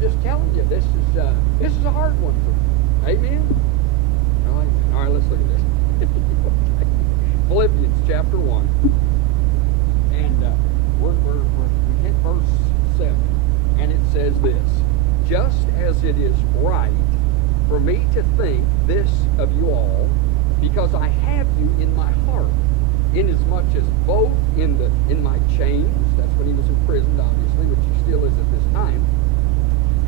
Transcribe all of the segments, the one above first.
just telling you, this is a hard one for me. Amen? All right, let's look at this. Philippians chapter 1. And we hit verse 7. And it says this: just as it is right for me to think this of you all, because I have you in my heart, inasmuch as both in my chains, that's when he was imprisoned, obviously, which he still is at this time,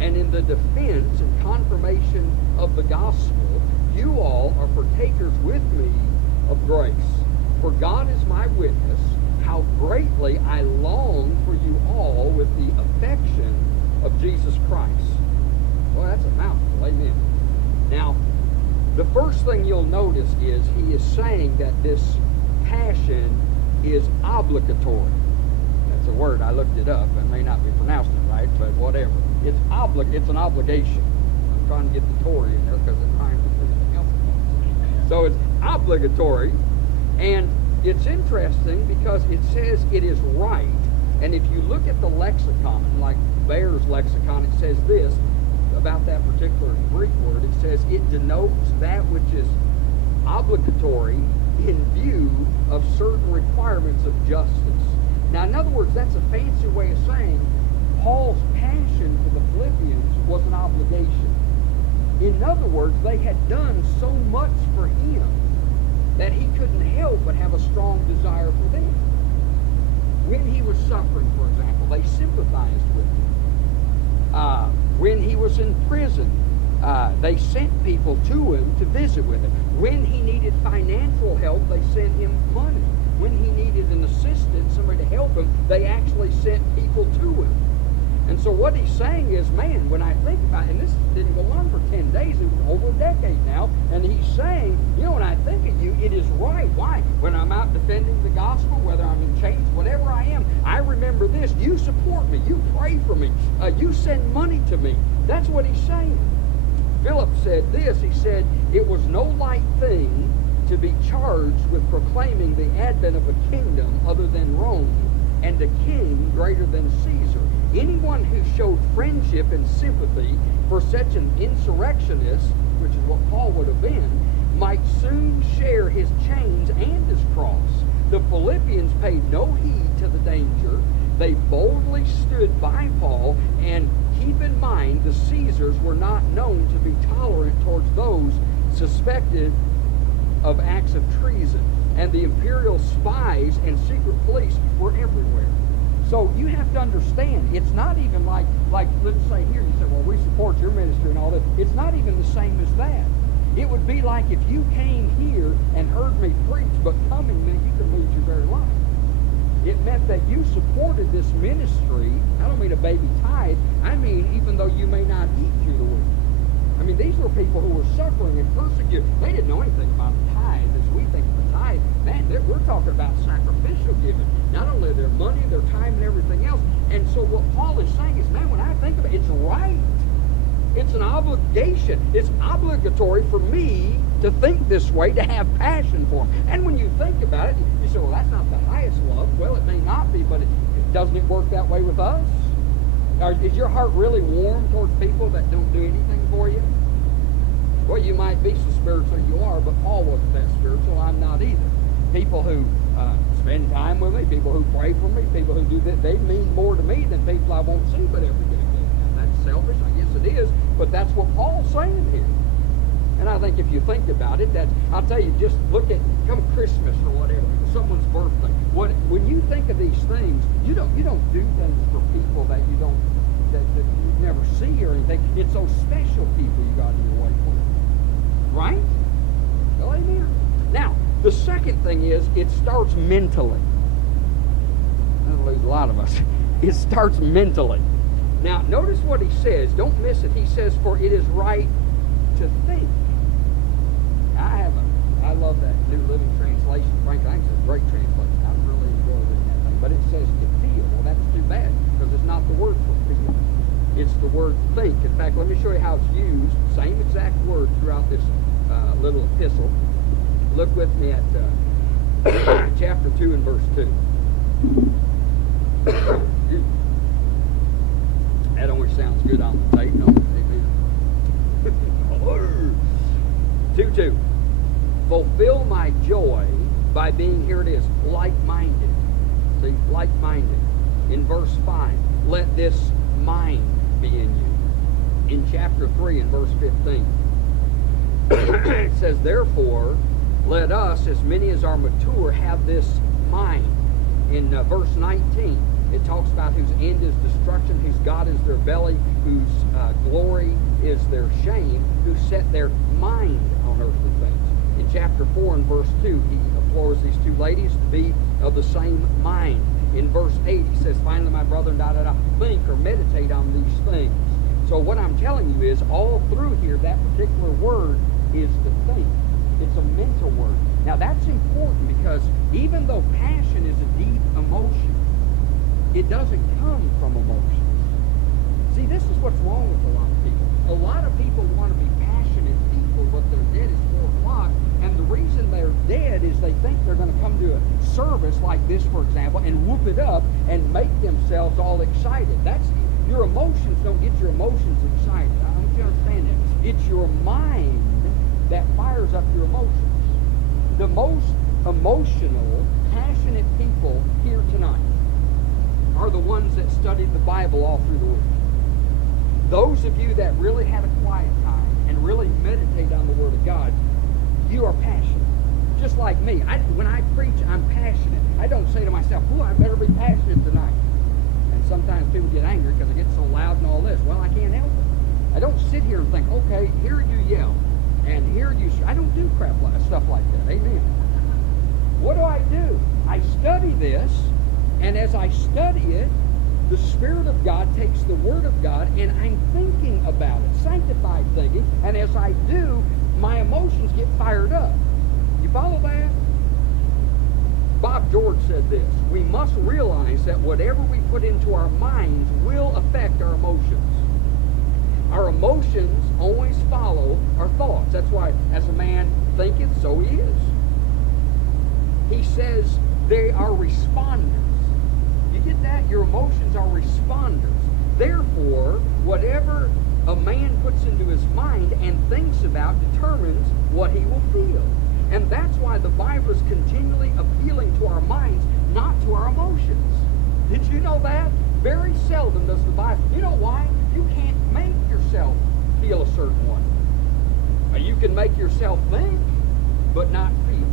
and in the defense and confirmation of the gospel, you all are partakers with me of grace. For God is my witness, how greatly I long for you all with the affection of Jesus Christ. Well, that's a mouthful, amen. Now, the first thing you'll notice is he is saying that this passion is obligatory. That's a word, I looked it up. I may not be pronouncing it right, but whatever. It's an obligation. I'm trying to get the Tory in there because it rhymes with everything else. So it's obligatory, and it's interesting because it says it is right. And if you look at the lexicon, like Bayer's lexicon, it says this about that particular Greek word. It says it denotes that which is obligatory in view of certain requirements of justice. Now, in other words, that's a fancy way of saying Paul's passion for the Philippians was an obligation. In other words, they had done so much for him that he couldn't help but have a strong desire for them. When he was suffering, for example, they sympathized with him. When he was in prison, they sent people to him to visit with him. When he needed financial help, they sent him money. When he needed an assistant, somebody to help him, they actually sent people to him. And so what he's saying is, man, when I think about it, and this didn't go on for 10 days, it was over a decade now, and he's saying, when I think of you, it is right. Why? When I'm out defending the gospel, whether I'm in chains, whatever I am, I remember this. You support me. You pray for me. You send money to me. That's what he's saying. Philip said this. He said, it was no light thing to be charged with proclaiming the advent of a kingdom other than Rome, and a king greater than Caesar. Anyone who showed friendship and sympathy for such an insurrectionist, which is what Paul would have been, might soon share his chains and his cross. The Philippians paid no heed to the danger. They boldly stood by Paul, and keep in mind the Caesars were not known to be tolerant towards those suspected of acts of treason, and the imperial spies and secret police were everywhere. So you have to understand, it's not even like let's say here, you say, well, we support your ministry and all that. It's not even the same as that. It would be like if you came here and heard me preach, but coming meant you could lose your very life. It meant that you supported this ministry. I don't mean a baby tithe. I mean, even though you may not eat through the week. I mean, these were people who were suffering and persecuted. They didn't know anything about the tithe as we think of the tithe. Man, we're talking about sacrificial giving. Not only their money, their time, and everything else. And so what Paul is saying is, man, when I think of it, it's right. It's an obligation. It's obligatory for me to think this way, to have passion for him. And when you think about it, you say, well, that's not the highest love. Well, it may not be, but doesn't it work that way with us? Is your heart really warm towards people that don't do anything for you? Well, you might be so spiritual you are, but Paul wasn't that spiritual. I'm not either. People who spend time with me, people who pray for me, people who do that, they mean more to me than people I won't see but every day. Now, that's selfish, I guess it is, but that's what Paul's saying here. And I think if you think about it, I'll tell you, just look at come Christmas or whatever, someone's birthday. When you think of these things, you don't do things for people that you don't that you never see or anything. It's those special people you got in your way for, right? Well, amen. Now, the second thing is it starts mentally. That'll lose a lot of us. It starts mentally. Now, notice what he says. Don't miss it. He says, "For it is right to think." I love that New Living Translation. Frankly, I think it's a great translation. I really enjoy reading that thing. But it says to feel. Well, that's too bad because it's not the word for feel. It's the word think. In fact, let me show you how it's used. Same exact word throughout this little epistle. Look with me at chapter 2 and verse 2. That always sounds good on the tape. like-minded. See, like-minded. In verse 5, let this mind be in you. In chapter 3 and verse 15, it says, therefore, let us, as many as are mature, have this mind. In verse 19, it talks about whose end is destruction, whose God is their belly, whose glory is their shame, who set their mind on earthly things. In chapter 4 and verse 2, he implores these two ladies to be of the same mind. In verse 8, he says, finally, my brethren, think or meditate on these things. So what I'm telling you is, all through here, that particular word is to think. It's a mental word. Now, that's important because even though passion is a deep emotion, it doesn't come from emotions. See, this is what's wrong with a lot of people. A lot of people want to be passionate people, but they're dead at 4 o'clock. And the reason they're dead is they think they're going to come to a service like this, for example, and whoop it up and make themselves all excited. That's your emotions don't get your emotions excited. I want you to understand that. It's your mind that fires up your emotions. The most emotional, passionate people here tonight are the ones that studied the Bible all through the week. Those of you that really had a quiet time and really meditate on the Word of God, you are passionate. Just like me. When I preach, I'm passionate. I don't say to myself, oh, I better be passionate tonight. And sometimes people get angry because it gets so loud and all this. Well, I can't help it. I don't sit here and think, okay, here you yell. And here you... I don't do stuff like that. Amen. What do? I study this, and as I study it, the Spirit of God takes the Word of God, and I'm thinking about it, sanctified thinking, and as I do, my emotions get fired up. You follow that? Bob George said this, we must realize that whatever we put into our minds will affect our emotions. Our emotions always follow our thoughts. That's why, as a man thinketh, so he is. He says they are responders. You get that? Your emotions are responders. Therefore, whatever a man puts into his mind and thinks about determines what he will feel. And that's why the Bible is continually appealing to our minds, not to our emotions. Did you know that? Very seldom does the Bible. You know why? You can't make yourself feel a certain way. You can make yourself think, but not feel.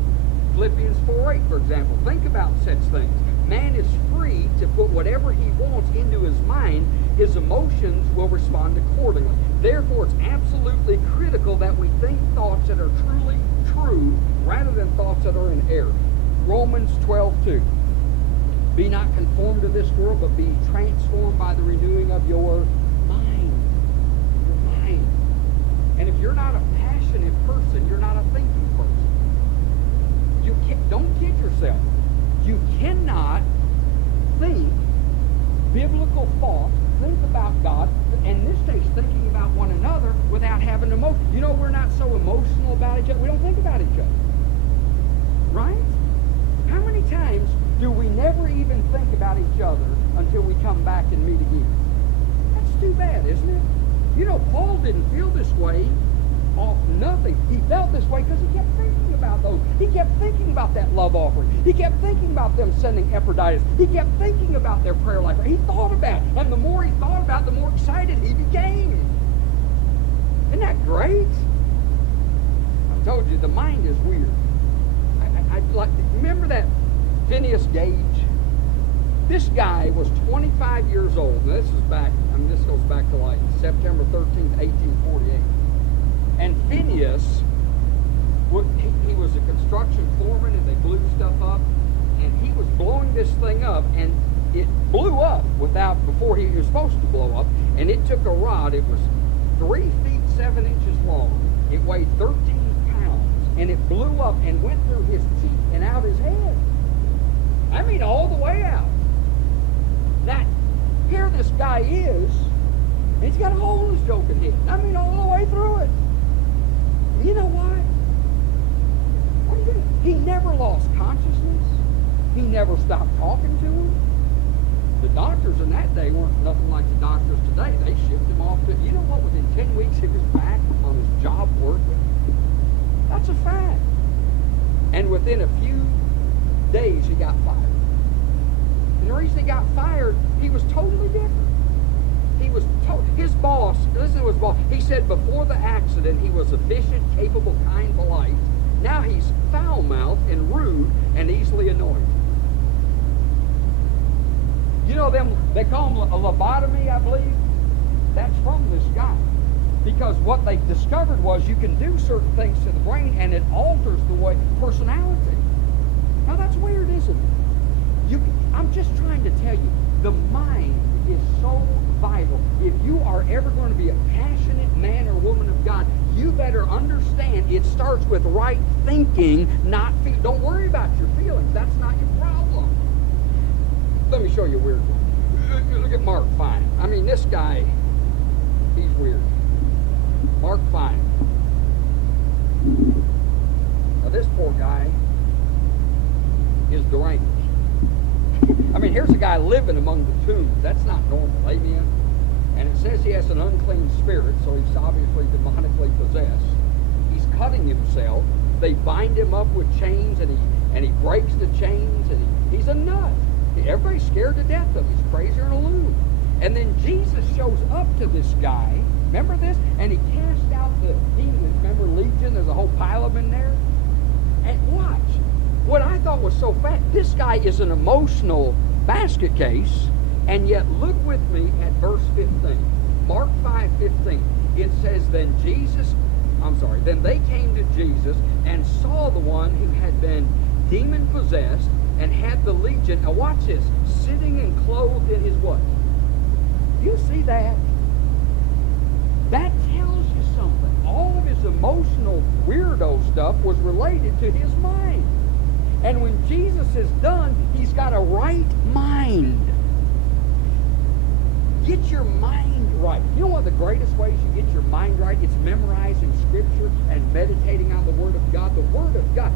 Philippians 4:8, for example. Think about such things. Man is free to put whatever he wants into his mind. His emotions will respond accordingly. Therefore, it's absolutely critical that we think thoughts that are truly true rather than thoughts that are in error. Romans 12:2. Be not conformed to this world, but be transformed by the renewing of your mind. Your mind. And if you're not a passionate person, you're not a thinking person. Don't kid yourself. You cannot think biblical thoughts, think about God, and in this case, thinking about one another without having emotion. You know, we're not so emotional about each other. We don't think about each other. Right? How many times do we never even think about each other until we come back and meet again? That's too bad, isn't it? You know, Paul didn't feel this way off nothing. He felt this way because he kept thinking about those. He kept thinking about that love offering. He kept thinking about them sending Epaphroditus. He kept thinking about their prayer life. He thought about it. And the more he thought about it, the more excited he became. Isn't that great? I told you, the mind is weird. Remember that Phineas Gage? This guy was 25 years old. Now, this goes back to like September 13th, 1848. And Phineas, he was a construction foreman, and they blew stuff up, and he was blowing this thing up, and it blew up before he was supposed to blow up, and it took a rod. It was 3 feet 7 inches long. It weighed 13 pounds, and it blew up and went through his cheek and out his head. I mean, all the way out. Now, here this guy is, and he's got a hole in his joking head. I mean, all the way through it. You know why? What do you do? He never lost consciousness. He never stopped talking to him. The doctors in that day weren't nothing like the doctors today. They shipped him off to, you know what, within 10 weeks he was back on his job working. That's a fact. And within a few days he got fired. And the reason he got fired, he was totally different. His boss, listen to his boss, he said before the accident he was efficient, capable, kind, polite. Now he's foul-mouthed and rude and easily annoyed. You know them, they call him a lobotomy, I believe. That's from this guy. Because what they discovered was you can do certain things to the brain and it alters the way, personality. Now that's weird, isn't it? I'm just trying to tell you, the mind is so vital. If you are ever going to be a passionate man or woman of God, you better understand it starts with right thinking, not feel. Don't worry about your feelings. That's not your problem. Let me show you a weird one. Look at Mark 5. I mean, this guy, he's weird. Mark 5. Now, this poor guy is deranged. I mean, here's a guy living among the tombs. That's not normal, amen? And it says he has an unclean spirit, so he's obviously demonically possessed. He's cutting himself. They bind him up with chains, and he breaks the chains, and he's a nut. Everybody's scared to death of him. He's crazier than a loon. And then Jesus shows up to this guy. Remember this? And he cast out the demons. Remember Legion? There's a whole pile of them in there. And watch. What I thought was so fat, this guy is an emotional basket case, and yet look with me at verse 15. Mark 5:15. It says, then they came to Jesus and saw the one who had been demon-possessed and had the legion. Now watch this. Sitting and clothed in his what? Do you see that? That tells you something. All of his emotional weirdo stuff was related to his mind. And when Jesus is done, he's got a right mind. Get your mind right. You know one of the greatest ways you get your mind right? It's memorizing Scripture and meditating on the Word of God. The Word of God.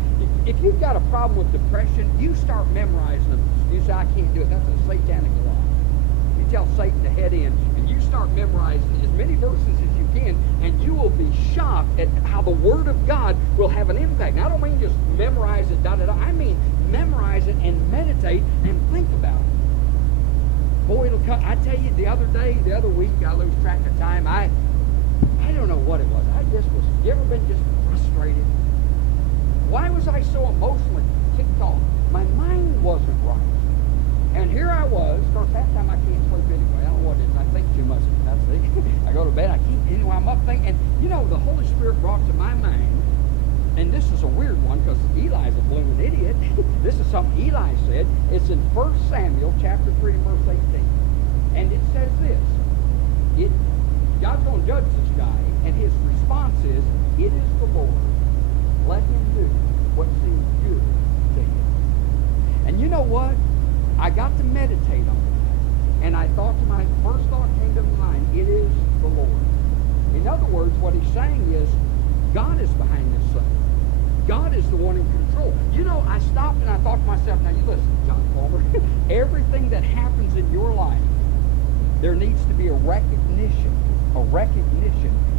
If you've got a problem with depression, you start memorizing them. You say, I can't do it. That's a satanic law. You tell Satan to head in, and you start memorizing as many verses as you can, and you will be shocked at how the Word of God will have an impact. Now, I don't mean just memorize it, da-da-da. I mean memorize it and meditate and think about it. Boy, it'll come. I tell you, the other week, I lose track of time. I don't know what it was. You ever been just frustrated? Why was I so emotionally ticked off? My mind wasn't right. And here I was. Of course, half the time I can't sleep anyway. I don't know what it is. I think too much. That's it. I go to bed. I keep, anyway, I'm up thinking. And, the Holy Spirit brought to my mind, and this is a weird one because Eli's a blooming idiot. This is something Eli said. It's in 1 Samuel chapter 3, verse 18. And it says this. God's going to judge this guy, and his response is, it is the Lord. Let him do what seems good to him. And you know what? I got to meditate on that. And I thought to my first thought came to my mind, it is the Lord. In other words, what he's saying is, God is behind this thing. God is the one in control. I stopped and I thought to myself, now you listen, John Palmer, everything that happens in your life, there needs to be a recognition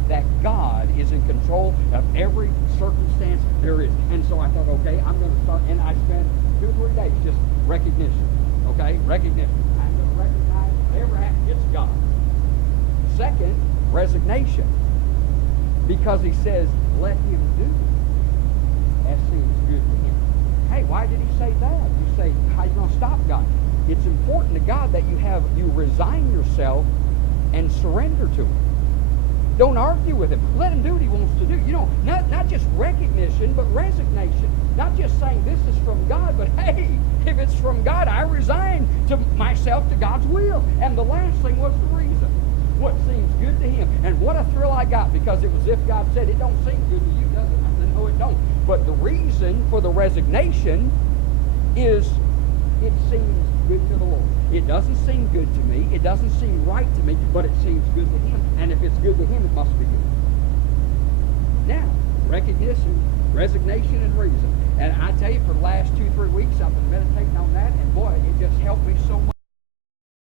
that God is in control of every circumstance there is. And so I thought, okay, I'm going to start, and I spent 2 or 3 days just recognition. Okay, recognition. I'm going to recognize whatever happens, it's God. Second, resignation. Because he says, let him do as seems good to him. Hey, why did he say that? You say, how are you going to stop God? It's important to God that you resign yourself and surrender to him. Don't argue with him. Let him do what he wants to do. Not just recognition, but resignation. Not just saying this is from God, but hey, if it's from God, I resign to myself to God's will. And the last thing was the reason. What seems good to him. And what a thrill I got, because it was if God said, it don't seem good to you, does it? I said, no, it don't. But the reason for the resignation is it seems good to the Lord. It doesn't seem good to me. It doesn't seem right to me, but it seems good to him. And if it's good to him, it must be good. Now, recognition, resignation, and reason. And I tell you, for the last 2-3 weeks, I've been meditating on that, and boy, it just helped me so much.